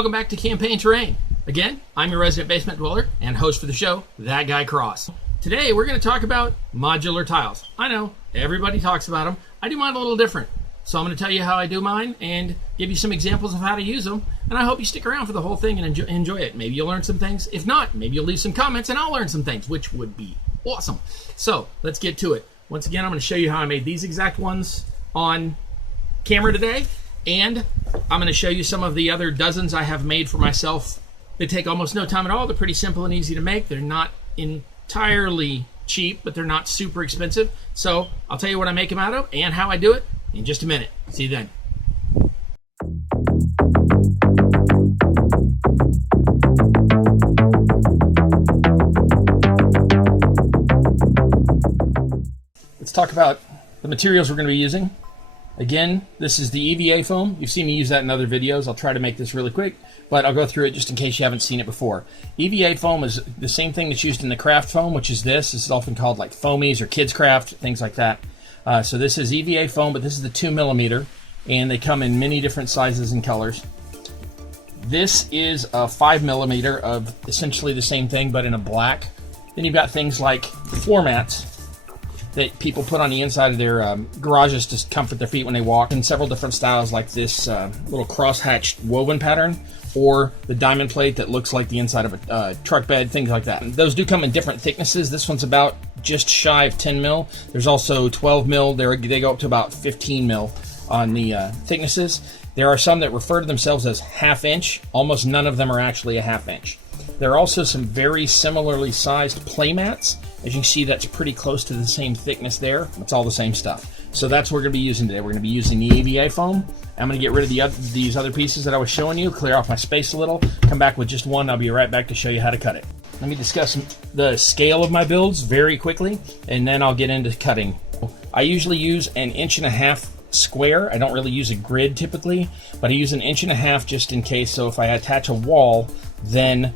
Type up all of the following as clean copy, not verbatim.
Welcome back to Campaign Terrain. Again, I'm your resident basement dweller and host for the show, That Guy Cross. Today we're going to talk about modular tiles. I know, everybody talks about them. I do mine a little different. So I'm going to tell you how I do mine and give you some examples of how to use them. And I hope you stick around for the whole thing and enjoy it. Maybe you'll learn some things. If not, maybe you'll leave some comments and I'll learn some things, which would be awesome. So let's get to it. Once again, I'm going to show you how I made these exact ones on camera today. And I'm going to show you some of the other dozens I have made for myself. They take almost no time at all. They're pretty simple and easy to make. They're not entirely cheap, but they're not super expensive. So I'll tell you what I make them out of and how I do it in just a minute. See you then. Let's talk about the materials we're going to be using. Again, this is the EVA foam. You've seen me use that in other videos. I'll try to make this really quick, but I'll go through it just in case you haven't seen it before. EVA foam is the same thing that's used in the craft foam, which is this. This is often called like foamies or kids craft, things like that. So this is EVA foam, but this is the 2mm, and they come in many different sizes and colors. This is a 5mm of essentially the same thing, but in a black. Then you've got things like floor mats that people put on the inside of their garages to comfort their feet when they walk, in several different styles, like this little cross-hatched woven pattern, or the diamond plate that looks like the inside of a truck bed, things like that. Those do come in different thicknesses. This one's about just shy of 10 mil. There's also 12 mil. They go up to about 15 mil on the thicknesses. There are some that refer to themselves as half-inch. Almost none of them are actually a half-inch. There are also some very similarly sized play mats. As you can see, that's pretty close to the same thickness there. It's all the same stuff. So that's what we're going to be using today. We're going to be using the EVA foam. I'm going to get rid of these other pieces that I was showing you, clear off my space a little, come back with just one. I'll be right back to show you how to cut it. Let me discuss the scale of my builds very quickly, and then I'll get into cutting. I usually use an 1.5 inch square. I don't really use a grid typically, but I use an 1.5 inch just in case. So if I attach a wall, then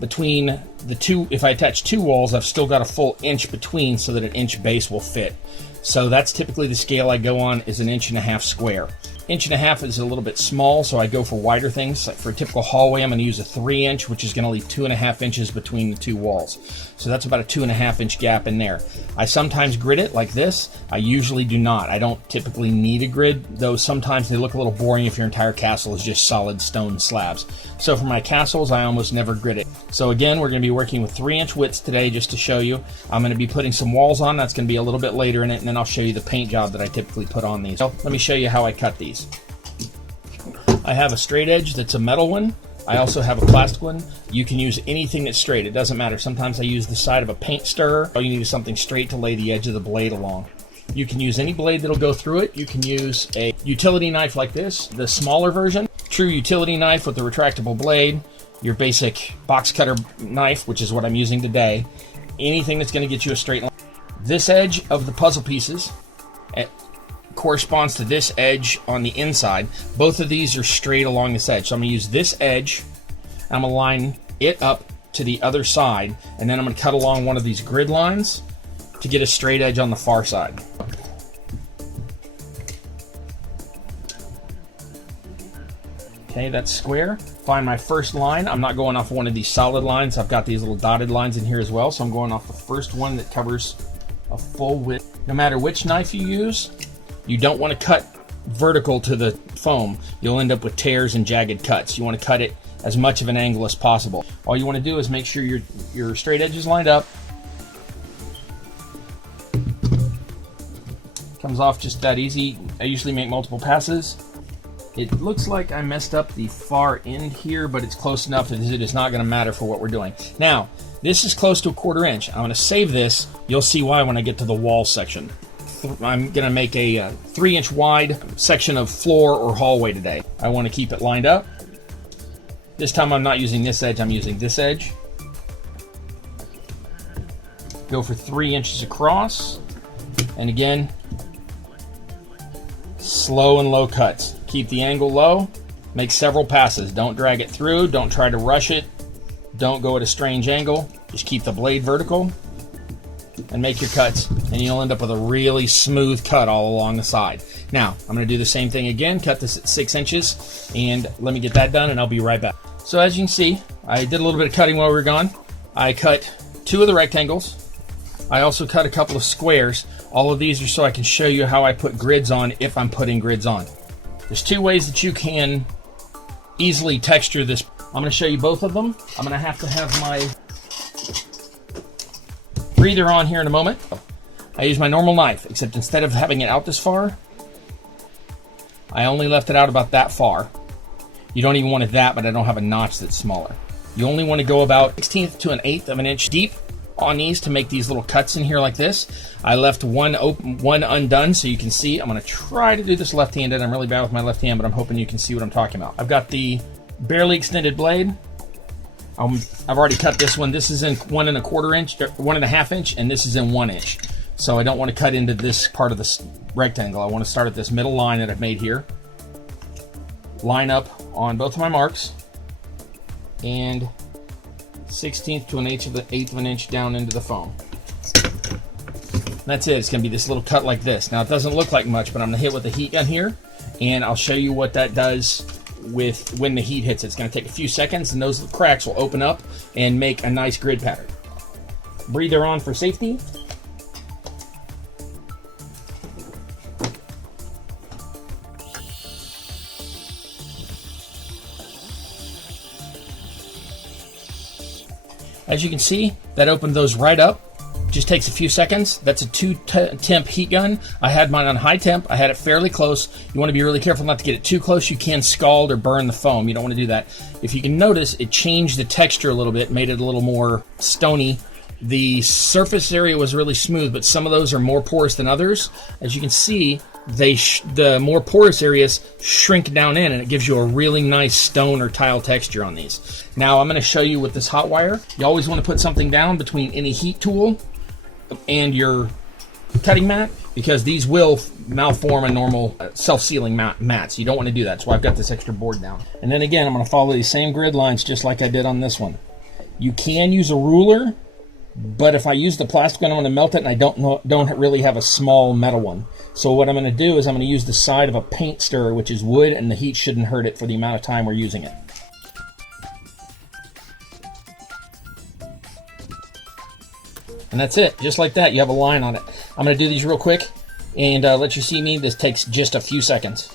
between the two, if I attach two walls, I've still got a full inch between so that an inch base will fit. So that's typically the scale I go on, is an 1.5 inch square. 1.5 inch is a little bit small, so I go for wider things. Like for a typical hallway, I'm going to use a 3 inch, which is going to leave 2.5 inches between the two walls. So that's about a 2.5 inch gap in there. I sometimes grid it like this. I usually do not. I don't typically need a grid, though sometimes they look a little boring if your entire castle is just solid stone slabs. So for my castles, I almost never grid it. So again, we're going to be working with 3 inch widths today just to show you. I'm going to be putting some walls on. That's going to be a little bit later in it, and then I'll show you the paint job that I typically put on these. So let me show you how I cut these. I have a straight edge that's a metal one. I also have a plastic one. You can use anything that's straight. It doesn't matter. Sometimes I use the side of a paint stirrer. All you need is something straight to lay the edge of the blade along. You can use any blade that'll go through it. You can use a utility knife like this, the smaller version. True utility knife with a retractable blade. Your basic box cutter knife, which is what I'm using today. Anything that's going to get you a straight line. This edge of the puzzle pieces corresponds to this edge on the inside. Both of these are straight along this edge. So I'm going to use this edge, I'm going to line it up to the other side, and then I'm going to cut along one of these grid lines to get a straight edge on the far side. Okay, that's square. Find my first line. I'm not going off one of these solid lines. I've got these little dotted lines in here as well, so I'm going off the first one that covers a full width. No matter which knife you use, you don't want to cut vertical to the foam. You'll end up with tears and jagged cuts. You want to cut it as much of an angle as possible. All you want to do is make sure your straight edge is lined up. Comes off just that easy. I usually make multiple passes. It looks like I messed up the far end here, but it's close enough that it is not going to matter for what we're doing. Now, this is close to a 1/4 inch. I'm going to save this. You'll see why when I get to the wall section. I'm going to make a 3 inch wide section of floor or hallway today. I want to keep it lined up. This time I'm not using this edge, I'm using this edge. Go for 3 inches across. And again, slow and low cuts. Keep the angle low. Make several passes. Don't drag it through. Don't try to rush it. Don't go at a strange angle. Just keep the blade vertical and make your cuts, and you'll end up with a really smooth cut all along the side. Now, I'm going to do the same thing again, cut this at 6 inches, and let me get that done, and I'll be right back. So as you can see, I did a little bit of cutting while we were gone. I cut 2 of the rectangles. I also cut a couple of squares. All of these are so I can show you how I put grids on if I'm putting grids on. There's 2 ways that you can easily texture this. I'm going to show you both of them. I'm going to have my breather on here in a moment. I use my normal knife, except instead of having it out this far, I only left it out about that far. You don't even want it that, but I don't have a notch that's smaller. You only want to go about 1/16 to 1/8 of an inch deep on these to make these little cuts in here like this. I left one open, one undone, so you can see. I'm going to try to do this left-handed. I'm really bad with my left hand, but I'm hoping you can see what I'm talking about. I've got the barely extended blade. I've already cut this one. This is in 1 1/4 inch, 1 1/2 inch, and this is in 1 inch. So I don't want to cut into this part of this rectangle. I want to start at this middle line that I've made here. Line up on both of my marks, and 1/16 to 1/8 of an inch down into the foam. That's it. It's going to be this little cut like this. Now it doesn't look like much, but I'm going to hit with the heat gun here, and I'll show you what that does with when the heat hits. It's going to take a few seconds, and those cracks will open up and make a nice grid pattern. Breather on for safety. As you can see, that opened those right up. Just takes a few seconds. That's a 2-temp heat gun. I had mine on high temp. I had it fairly close. You want to be really careful not to get it too close. You can scald or burn the foam. You don't want to do that. If you can notice, it changed the texture a little bit, made it a little more stony. The surface area was really smooth, but some of those are more porous than others. As you can see, the more porous areas shrink down in, and it gives you a really nice stone or tile texture on these. Now I'm going to show you with this hot wire. You always want to put something down between any heat tool and your cutting mat, because these will malform a normal self-sealing mats. You don't want to do that, so I've got this extra board down. And then again, I'm going to follow these same grid lines just like I did on this one. You can use a ruler, but if I use the plastic one, I'm going to melt it, and I don't really have a small metal one. So what I'm going to do is I'm going to use the side of a paint stirrer, which is wood, and the heat shouldn't hurt it for the amount of time we're using it. And that's it. Just like that, you have a line on it. I'm going to do these real quick and let you see me. This takes just a few seconds.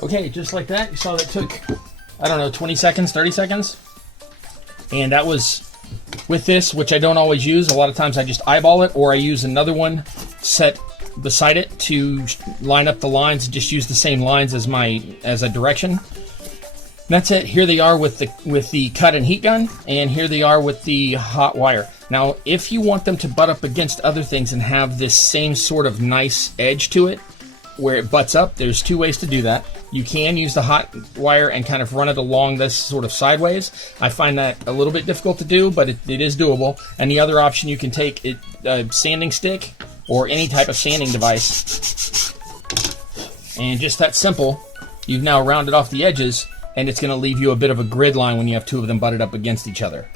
Okay, just like that. You saw that took, I don't know, 20 seconds, 30 seconds. And that was with this, which I don't always use. A lot of times I just eyeball it, or I use another one set beside it to line up the lines and just use the same lines as a direction. That's it. Here they are with the cut and heat gun, and here they are with the hot wire. Now, if you want them to butt up against other things and have this same sort of nice edge to it, where it butts up, there's 2 ways to do that. You can use the hot wire and kind of run it along this sort of sideways. I find that a little bit difficult to do, but it is doable. And the other option, you can take a sanding stick or any type of sanding device, and just that simple, you've now rounded off the edges, and it's going to leave you a bit of a grid line when you have 2 of them butted up against each other.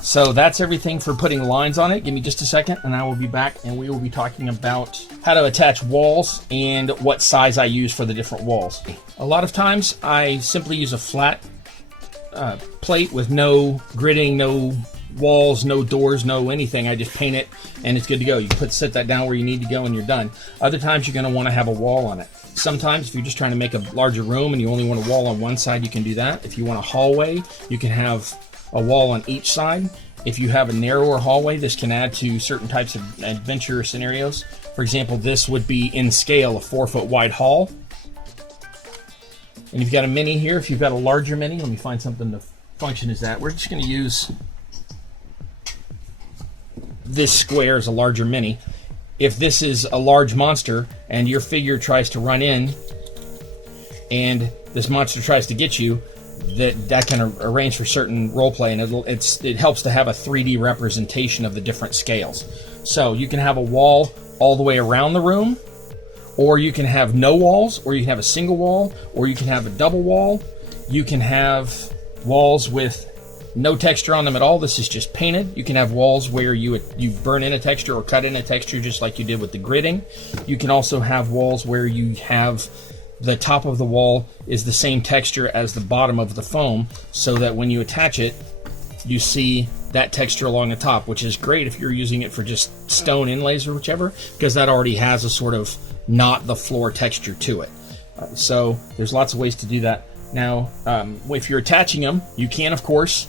So that's everything for putting lines on it. Give me just a second and I will be back, and we will be talking about how to attach walls and what size I use for the different walls. A lot of times I simply use a flat plate with no gridding, no walls, no doors, no anything. I just paint it and it's good to go. You set that down where you need to go and you're done. Other times you're going to want to have a wall on it. Sometimes if you're just trying to make a larger room and you only want a wall on one side, you can do that. If you want a hallway, you can have a wall on each side. If you have a narrower hallway, this can add to certain types of adventure scenarios. For example, this would be in scale a 4-foot wide hall. And you've got a mini here. If you've got a larger mini, let me find something to function as that. We're just going to use this square as a larger mini. If this is a large monster and your figure tries to run in and this monster tries to get you, that can arrange for certain role play, and it helps to have a 3D representation of the different scales. So you can have a wall all the way around the room, or you can have no walls, or you can have a single wall, or you can have a double wall. You can have walls with no texture on them at all. This is just painted. You can have walls where you burn in a texture or cut in a texture just like you did with the gridding. You can also have walls where you have the top of the wall is the same texture as the bottom of the foam, so that when you attach it, you see that texture along the top, which is great if you're using it for just stone inlays or whichever, because that already has a sort of not the floor texture to it. So there's lots of ways to do that. Now, if you're attaching them, you can, of course,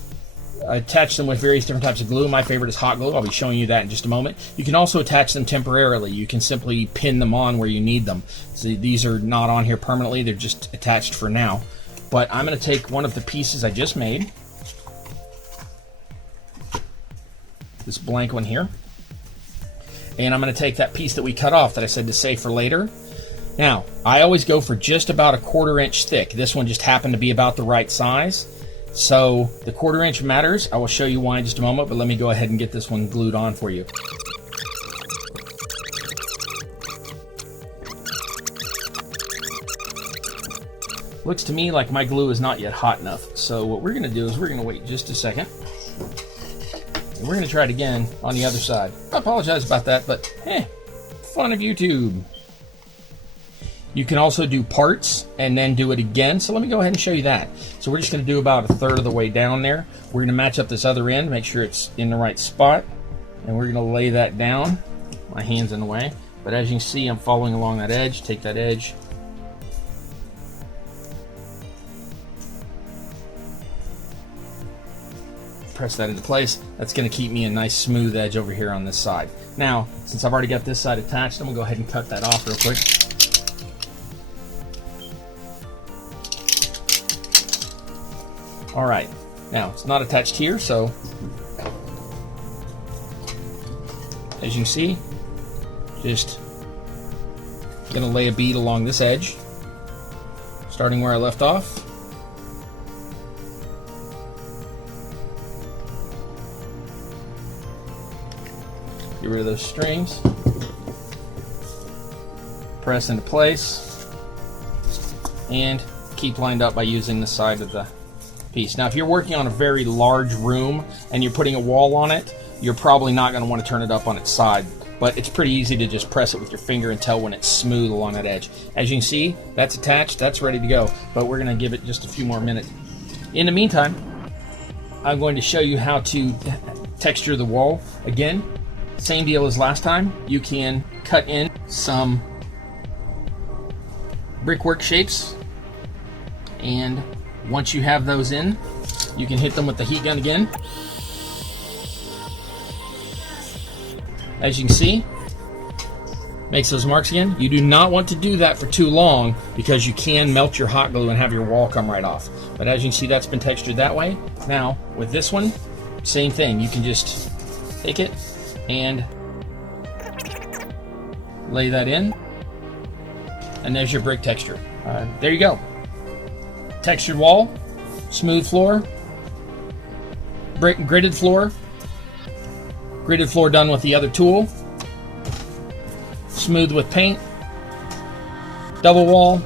attach them with various different types of glue. My favorite is hot glue. I'll be showing you that in just a moment. You can also attach them temporarily. You can simply pin them on where you need them. So these are not on here permanently. They're just attached for now. But I'm going to take one of the pieces I just made, this blank one here, and I'm going to take that piece that we cut off that I said to save for later. Now, I always go for just about a 1/4 inch thick. This one just happened to be about the right size. So the 1/4 inch matters. I will show you why in just a moment, but let me go ahead and get this one glued on for you. Looks to me like my glue is not yet hot enough. So what we're going to do is we're going to wait just a second. And we're going to try it again on the other side. I apologize about that, but fun of YouTube. You can also do parts and then do it again. So let me go ahead and show you that. So we're just going to do about 1/3 of the way down there. We're going to match up this other end, make sure it's in the right spot. And we're going to lay that down. My hand's in the way. But as you can see, I'm following along that edge. Take that edge. Press that into place. That's going to keep me a nice smooth edge over here on this side. Now, since I've already got this side attached, I'm going to go ahead and cut that off real quick. Alright, now it's not attached here, so as you can see, just going to lay a bead along this edge, starting where I left off. Get rid of those strings, press into place, and keep lined up by using the side of the piece. Now, if you're working on a very large room and you're putting a wall on it, you're probably not going to want to turn it up on its side, but it's pretty easy to just press it with your finger and tell when it's smooth along that edge. As you can see, that's attached, that's ready to go, but we're going to give it just a few more minutes. In the meantime, I'm going to show you how to texture the wall. Again, same deal as last time. You can cut in some brickwork shapes, and once you have those in, you can hit them with the heat gun again. As you can see, makes those marks again. You do not want to do that for too long because you can melt your hot glue and have your wall come right off. But as you can see, that's been textured that way. Now, with this one, same thing. You can just take it and lay that in, and there's your brick texture. There you go. Textured wall, smooth floor, gridded floor done with the other tool, smooth with paint, double wall,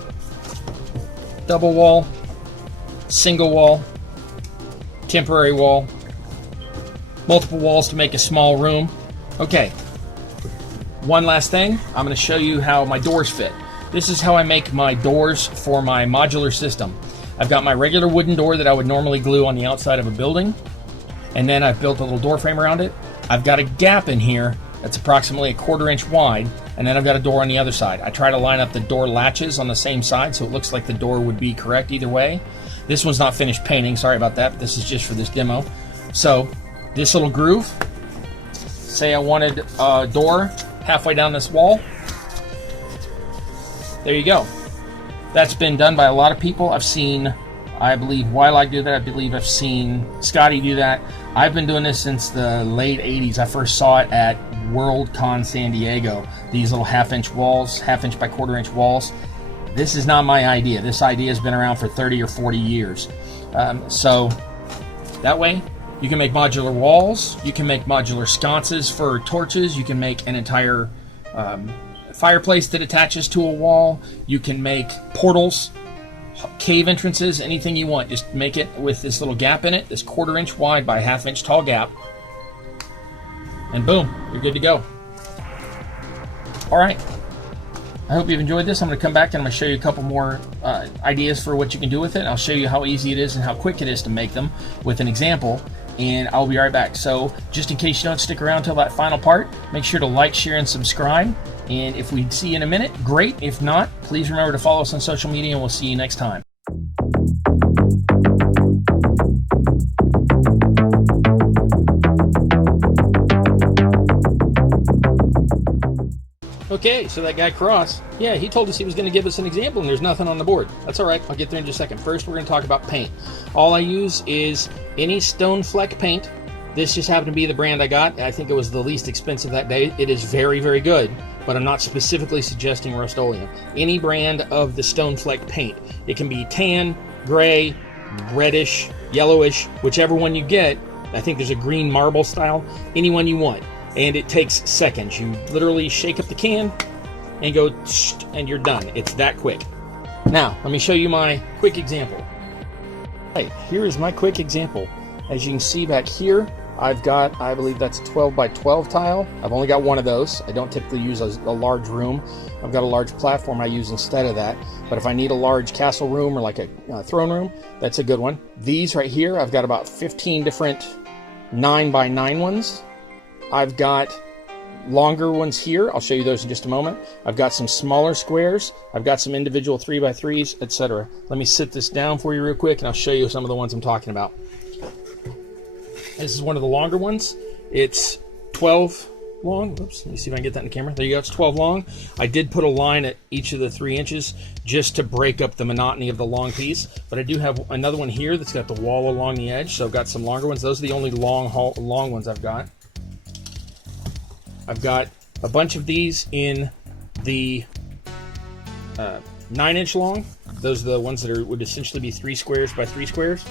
single wall, temporary wall, multiple walls to make a small room. Okay, one last thing, I'm going to show you how my doors fit. This is how I make my doors for my modular system. I've got my regular wooden door that I would normally glue on the outside of a building, and then I've built a little door frame around it. I've got a gap in here that's approximately a 1/4 inch wide, and then I've got a door on the other side. I try to line up the door latches on the same side so it looks like the door would be correct either way. This one's not finished painting, sorry about that, but this is just for this demo. So this little groove, say I wanted a door halfway down this wall, there you go. That's been done by a lot of people. I've seen, I believe, Wylag do that. I believe I've seen Scotty do that. I've been doing this since the late 80s. I first saw it at Worldcon San Diego. These little 1/2 inch walls, 1/2 inch by 1/4 inch walls. This is not my idea. This idea has been around for 30 or 40 years. So that way You can make modular walls, you can make modular sconces for torches, you can make an entire fireplace that attaches to a wall, you can make portals, cave entrances, anything you want. Just make it with this little gap in it, this 1/4 inch wide by 1/2 inch tall gap, and boom, you're good to go. Alright, I hope you've enjoyed this. I'm going to come back and I'm going to show you a couple more ideas for what you can do with it. I'll show you how easy it is and how quick it is to make them with an example, and I'll be right back. So just in case you don't stick around till that final part, make sure to like, share, and subscribe. And if we see you in a minute, great. If not, please remember to follow us on social media, and we'll see you next time. Okay, so that guy Cross, yeah, he told us he was going to give us an example, and there's nothing on the board. That's all right, I'll get there in just a second. First, we're going to talk about paint. All I use is any Stone Fleck paint. This just happened to be the brand I got. I think it was the least expensive that day. It is very, very good, but I'm not specifically suggesting Rust-Oleum. Any brand of the Stone Fleck paint. It can be tan, gray, reddish, yellowish, whichever one you get. I think there's a green marble style. Any one you want. And it takes seconds. You literally shake up the can and go, and you're done. It's that quick. Now, let me show you my quick example. Hey, here is my quick example. As you can see back here, I've got, I believe that's a 12 by 12 tile. I've only got one of those. I don't typically use a large room. I've got a large platform I use instead of that. But if I need a large castle room or like a throne room, that's a good one. These right here, I've got about 15 different 9 by 9 ones. I've got longer ones here. I'll show you those in just a moment. I've got some smaller squares. I've got some individual 3 by 3s, etc. Let me sit this down for you real quick, and I'll show you some of the ones I'm talking about. This is one of the longer ones. It's 12 long. Oops, let me see if I can get that in the camera. There you go, it's 12 long. I did put a line at each of the 3 inches just to break up the monotony of the long piece, but I do have another one here that's got the wall along the edge, so I've got some longer ones. Those are the only long ones I've got. I've got a bunch of these in the 9 inch long. Those are the ones that would essentially be 3 squares by 3 squares.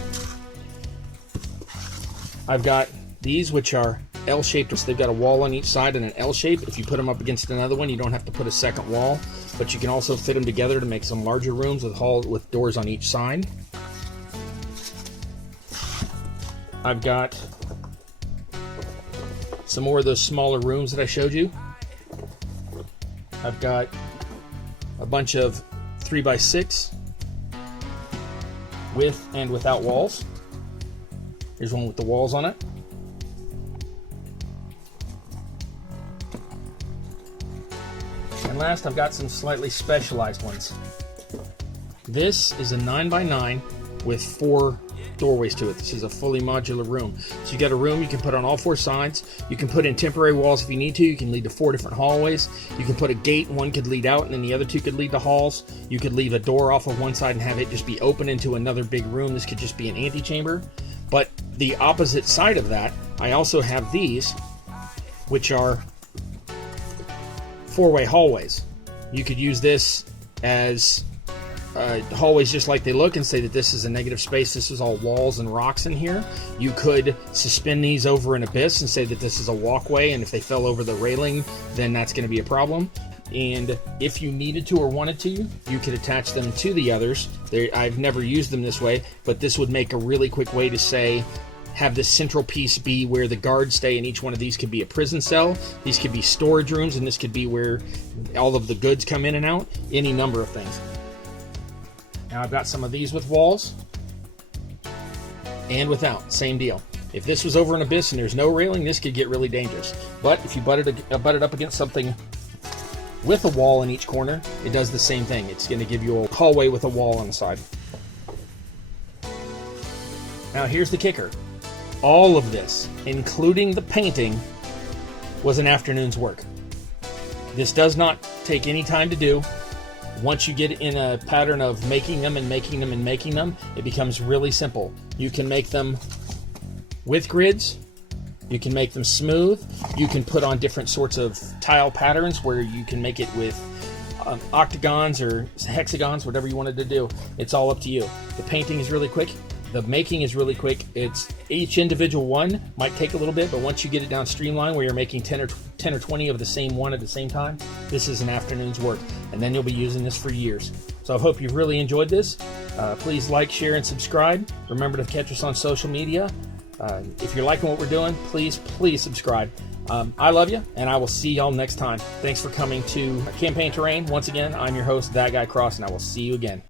I've got these, which are L-shaped, so they've got a wall on each side and an L shape. If you put them up against another one, you don't have to put a second wall, but you can also fit them together to make some larger rooms with doors on each side. I've got some more of those smaller rooms that I showed you. I've got a bunch of 3 by 6 with and without walls. Here's one with the walls on it. And last, I've got some slightly specialized ones. This is a 9 by 9 with 4 doorways to it. This is a fully modular room. So you got a room you can put on all 4 sides. You can put in temporary walls if you need to. You can lead to 4 different hallways. You can put a gate, one could lead out and then the other 2 could lead to halls. You could leave a door off of one side and have it just be open into another big room. This could just be an antechamber. But the opposite side of that, I also have these, which are 4-way hallways. You could use this as hallways just like they look and say that this is a negative space. This is all walls and rocks in here. You could suspend these over an abyss and say that this is a walkway, and if they fell over the railing, then that's going to be a problem. And if you needed to or wanted to, you could attach them to the others. I've never used them this way, but this would make a really quick way to say, have this central piece be where the guards stay, and each one of these could be a prison cell. These could be storage rooms, and this could be where all of the goods come in and out. Any number of things. Now I've got some of these with walls and without. Same deal. If this was over an abyss and there's no railing, this could get really dangerous. But if you butt it up against something with a wall in each corner, it does the same thing. It's going to give you a hallway with a wall on the side. Now here's the kicker. All of this, including the painting, was an afternoon's work. This does not take any time to do. Once you get in a pattern of making them and making them and making them, it becomes really simple. You can make them with grids. You can make them smooth. You can put on different sorts of tile patterns where you can make it with octagons or hexagons, whatever you wanted to do. It's all up to you. The painting is really quick. The making is really quick. It's each individual one might take a little bit, but once you get it down streamline where you're making 10 or 20 of the same one at the same time, this is an afternoon's work, and then you'll be using this for years. So I hope you've really enjoyed this. Please like, share, and subscribe. Remember to catch us on social media. If you're liking what we're doing, please subscribe. I love you, and I will see y'all next time. Thanks for coming to Campaign Terrain. Once again, I'm your host, That Guy Cross, and I will see you again.